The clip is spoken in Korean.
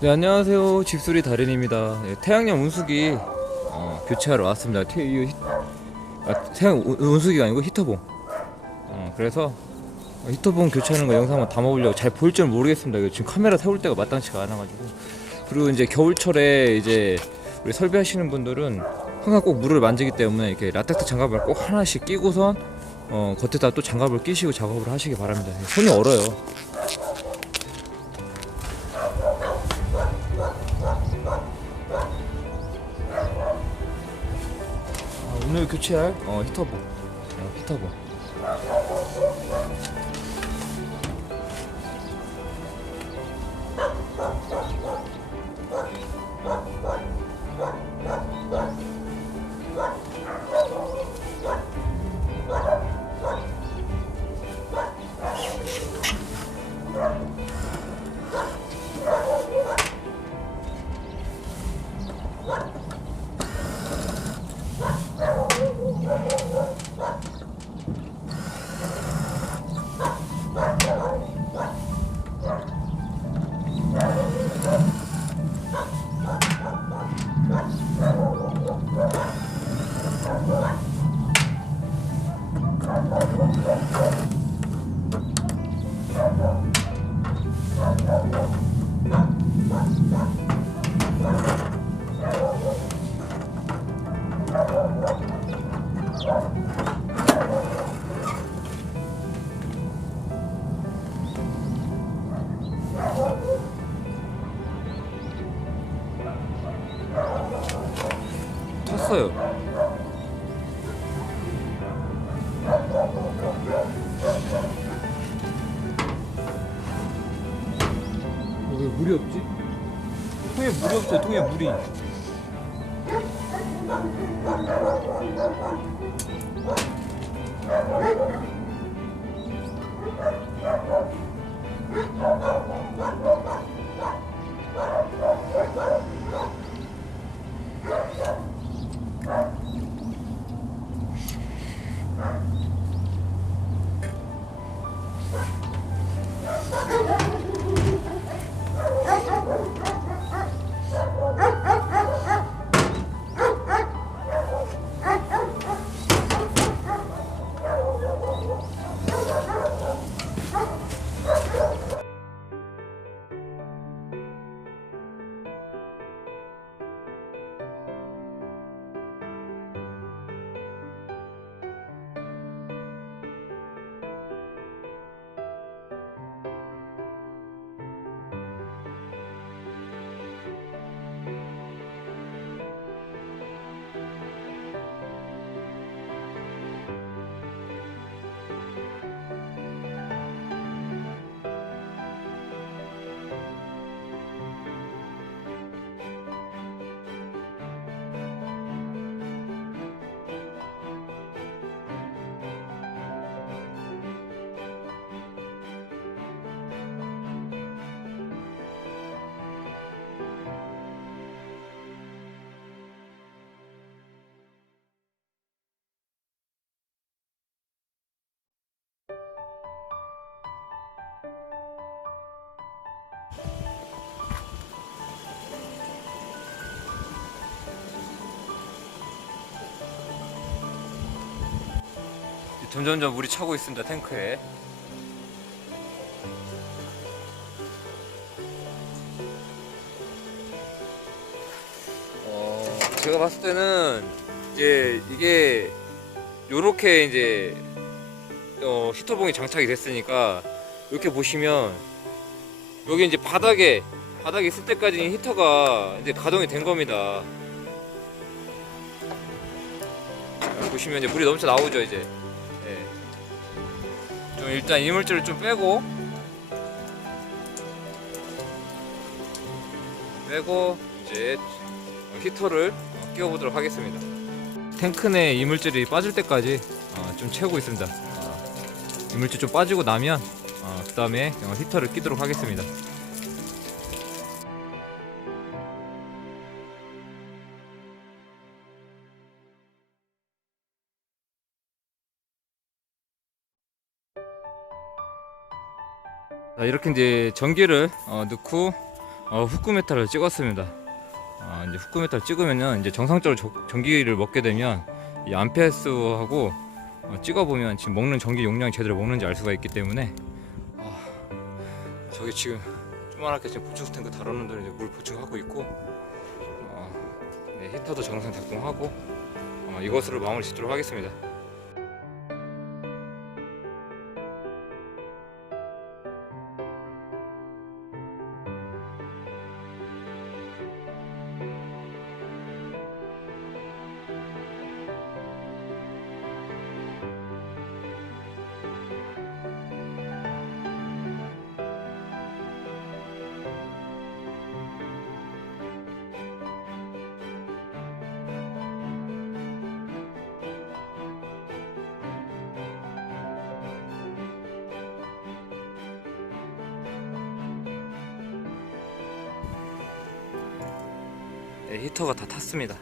네 안녕하세요. 집수리 달인입니다. 네, 태양열 운수기. 어, 교체하러 왔습니다. 태, 이 히, 아, 태양 운- 운수기가 아니고 히터봉. 어, 그래서 히터봉 교체하는 거 영상 한번 담아보려고 잘 보일 줄 모르겠습니다. 이거 지금 카메라 세울 때가 마땅치가 않아가지고. 그리고 이제 겨울철에 이제 우리 설비하시는 분들은 항상 꼭 물을 만지기 때문에 이렇게 라텍스 장갑을 꼭 하나씩 끼고선 어, 겉에다 또 장갑을 끼시고 작업을 하시기 바랍니다. 손이 얼어요 오늘 교체할 어, 히터봉 어, 히터봉 탔어요 어, 왜 물이 없지? 통에 물이 없어요 통에 물이 점점점 물이 차고 있습니다 탱크에 어, 제가 봤을 때는 이제 이게 요렇게 이제 어, 히터봉이 장착이 됐으니까 이렇게 보시면 여기 이제 바닥에 바닥에 있을 때까지 히터가 이제 가동이 된 겁니다. 자, 보시면 이제 물이 넘쳐 나오죠 이제. 예. 좀 일단 이물질을 좀 빼고 빼고 이제 히터를 어, 끼워보도록 하겠습니다. 탱크 내 이물질이 빠질 때까지 어, 좀 채우고 있습니다. 어, 이물질 좀 빠지고 나면 어, 그 다음에 히터를 끼도록 하겠습니다. 자, 이렇게 이제 전기를 어, 넣고 어, 후크 메탈을 찍었습니다. 아, 이제 후크 메탈 찍으면은 이제 정상적으로 저- 전기를 먹게 되면 이 암페어스하고 어, 찍어보면 지금 먹는 전기 용량이 제대로 먹는지 알 수가 있기 때문에 아, 저기 지금 조그맣게 지금 보충 탱크 다루는 데 이제 물 보충하고 있고 어, 네, 히터도 정상 작동하고 어, 이것으로 마무리 짓도록 하겠습니다. 히터가 다 탔습니다.